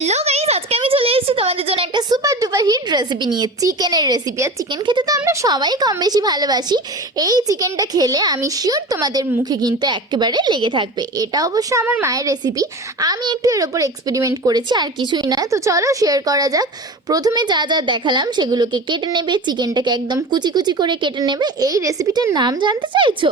Hello guys, আজকে আমি চলে এসেছি তোমাদের জন্য একটা সুপার ডুপার হিট রেসিপি নিয়ে। চিকেনের রেসিপি। আর চিকেন খেতে তো আমরা সবাই কম বেশি ভালোবাসি। এই চিকেনটা খেলে আমি শিওর তোমাদের মুখে কিন্তু একেবারে লেগে থাকবে। এটা অবশ্য আমার মায়ের রেসিপি, আমি একটু এর ওপর এক্সপেরিমেন্ট করেছি, আর কিছুই না। তো চলো শেয়ার করা যাক। প্রথমে যা যা দেখালাম সেগুলোকে কেটে নেবে, চিকেনটাকে একদম কুচি কুচি করে কেটে নেবে। এই রেসিপিটার নাম জানতে চাইছো?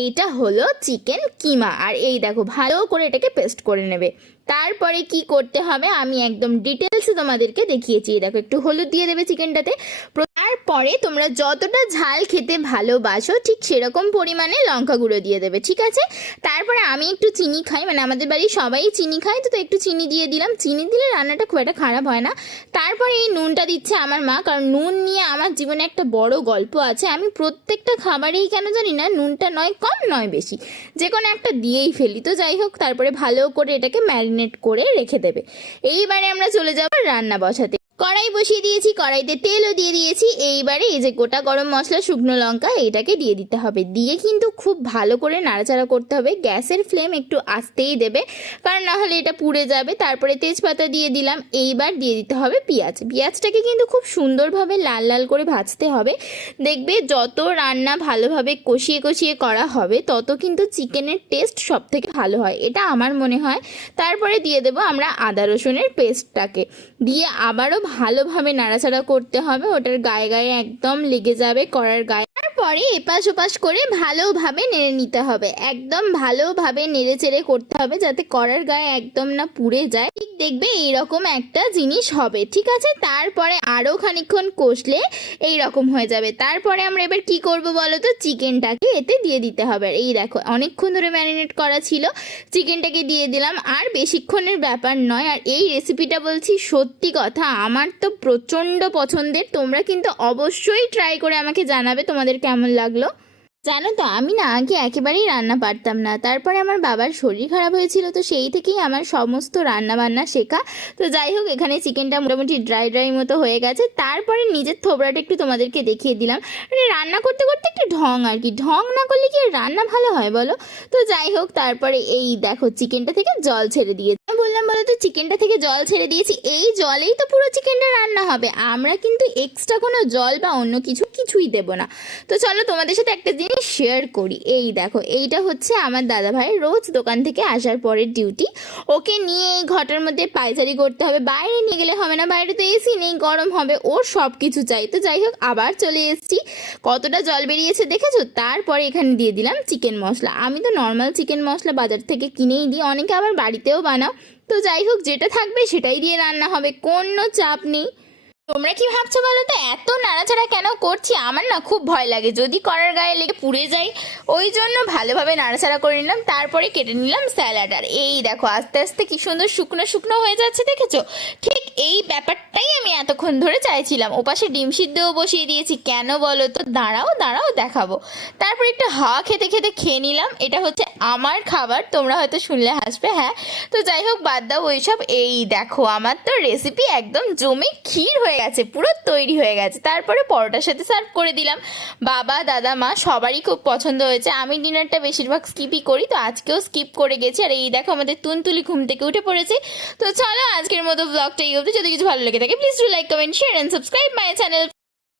এইটা হলো চিকেন কিমা। আর এই দেখো, ভালো করে এটাকে পেস্ট করে নেবে। তারপরে কি করতে হবে আমি একদম ডিটেলসে তোমাদেরকে দেখিয়েছি। দেখো, একটু হলুদ দিয়ে দেবে চিকেনটাতে। তারপরে তোমরা যতটা ঝাল খেতে ভালোবাসো ঠিক সেরকম পরিমাণে লঙ্কা গুঁড়ো দিয়ে দেবে, ঠিক আছে? তারপরে আমি একটু চিনি খাই, মানে আমাদের বাড়ির সবাই চিনি খায়, তো একটু চিনি দিয়ে দিলাম। চিনি দিলে রান্নাটা খুব একটা খারাপ হয় না। তারপরে এই নুনটা দিচ্ছে আমার মা, কারণ নুন নিয়ে আমার জীবনে একটা বড় গল্প আছে। আমি প্রত্যেকটা খাবারেই কেন জানি না, নুনটা নয় কম নয় বেশি, যে কোনো একটা দিয়েই ফেলি। তো যাই হোক, তারপরে ভালো করে এটাকে ম্যারিনেট করে রেখে দেবে। এইবারে আমরা চলে যাব রান্না বসাতে। কড়াই বসিয়ে দিয়েছি, কড়াইতে তেলও দিয়ে দিয়েছি। এইবারে এই যে গোটা গরম মশলা, শুকনো লঙ্কা, এইটাকে দিয়ে দিতে হবে। দিয়ে কিন্তু খুব ভালো করে নাড়াচাড়া করতে হবে। গ্যাসের ফ্লেম একটু আস্তেই দেবে, কারণ না হলে এটা পুড়ে যাবে। তারপরে তেজপাতা দিয়ে দিলাম। এইবার দিয়ে দিতে হবে পেঁয়াজ। পেঁয়াজটাকে কিন্তু খুব সুন্দরভাবে লাল লাল করে ভাজতে হবে। দেখবে যত রান্না ভালোভাবে কষিয়ে কষিয়ে করা হবে তত কিন্তু চিকেনের টেস্ট সব থেকে ভালো হয়, এটা আমার মনে হয়। তারপরে দিয়ে দেবো আমরা আদা রসুনের পেস্টটাকে, দিয়ে আবারও ভালোভাবে নাড়াচাড়া করতে হবে। ওটার গায়ে গায়ে একদম লেগে যাবে কড়ার গায়ে। তারপরে এপাশ ওপাশ করে ভালোভাবে নেড়ে নিতে হবে। একদম ভালোভাবে নেড়ে চেড়ে করতে হবে, যাতে কড়ার গায়ে একদম না পুড়ে যায়। ঠিক দেখবে এইরকম একটা জিনিস হবে, ঠিক আছে? তারপরে আরও খানিকক্ষণ কষলে এইরকম হয়ে যাবে। তারপরে আমরা এবার কি করব বলো তো, চিকেনটাকে এতে দিয়ে দিতে হবে। আর এই দেখো, অনেকক্ষণ ধরে ম্যারিনেট করা ছিল, চিকেনটাকে দিয়ে দিলাম। আর বেশিক্ষণের ব্যাপার নয়। আর এই রেসিপিটা বলছি সত্যি কথা, আমার তো প্রচণ্ড পছন্দের। তোমরা কিন্তু অবশ্যই ট্রাই করে আমাকে জানাবে তোমাদের কেমন লাগলো। জানো তো, আমি না আগে একেবারেই রান্না পারতাম না। তারপরে আমার বাবার শরীর খারাপ হয়েছিল, তো সেই থেকেই আমার সমস্ত রান্না বান্না শেখা। তো যাই হোক, এখানে চিকেনটা মোটামুটি ড্রাই ড্রাই মতো হয়ে গেছে। তারপরে নিজের থোবড়াটা একটু তোমাদেরকে দেখিয়ে দিলাম। মানে রান্না করতে করতে একটু ঢং আর কি, ঢং না করলে কি রান্না ভালো হয় বলো? তো যাই হোক, তারপরে এই দেখো চিকেনটা থেকে জল ছেড়ে দিয়েছি। বললাম বলো তো, চিকেনটা থেকে জল ছেড়ে দিয়েছি। এই জলেই তো পুরো চিকেনটা রান্না হবে, আমরা কিন্তু এক্সট্রা কোনো জল বা অন্য কিছুই দেবো না। তো চলো তোমাদের সাথে একটা জিনিস শেয়ার করি। এই দেখো, এইটা হচ্ছে আমার দাদা ভাই রোজ দোকান থেকে আসার পরের ডিউটি। ওকে নিয়ে এই ঘটার মধ্যে পায়চারি করতে হবে, বাইরে নিয়ে গেলে হবে না, বাইরে তো এসি নেই, গরম হবে, ওর সব কিছু চাই। তো যাই হোক, আবার চলে এসেছি। কতটা জল বেরিয়েছে দেখেছো? তারপরে এখানে দিয়ে দিলাম চিকেন মশলা। আমি তো নর্মাল চিকেন মশলা বাজার থেকে কিনেই দিই, অনেকে আবার বাড়িতেও বানাও। তো যাই হোক, যেটা থাকবে সেটাই দিয়ে রান্না হবে, কোনো চাপ নেই। তোমরা কি ভাবছো বলো তো, এত নাড়াচাড়া কেন করছি? আমার না খুব ভয় লাগে যদি কড়ার গায়ে লেগে পুড়ে যায়, ওই জন্য ভালোভাবে নাড়াচাড়া করে নিলাম। তারপরে কেটে নিলাম স্যালাড। আর এই দেখো, আস্তে আস্তে কি সুন্দর শুকনো শুকনো হয়ে যাচ্ছে, দেখেছো? ঠিক এই ব্যাপারটাই আমি এতক্ষণ ধরে চাইছিলাম। ওপাশে ডিম সিদ্ধও বসিয়ে দিয়েছি। কেন বলো তো? দাঁড়াও দাঁড়াও দেখাবো। তারপর একটু হাওয়া খেতে খেতে খেয়ে নিলাম। এটা হচ্ছে আমার খাবার, তোমরা হয়তো শুনলে হাসবে, হ্যাঁ। তো যাই হোক, বাদ দাও ওইসব। এই দেখো, আমার তো রেসিপি একদম জমে ক্ষীর হয়ে গেছে, পুরো তৈরি হয়ে গেছে। তারপরে পরোটার সাথে সার্ভ করে দিলাম। বাবা, দাদা, মা সবারই খুব পছন্দ হয়েছে। আমি ডিনারটা বেশিরভাগ স্কিপই করি, তো আজকেও স্কিপ করে গেছি। আর এই দেখো, আমাদের তুনতুলি ঘুম থেকে উঠে পড়েছে। তো চলো আজকের মতো ব্লগটা এই অবধি। যদি কিছু ভালো লেগে থাকে please do like, comment, share and subscribe my channel.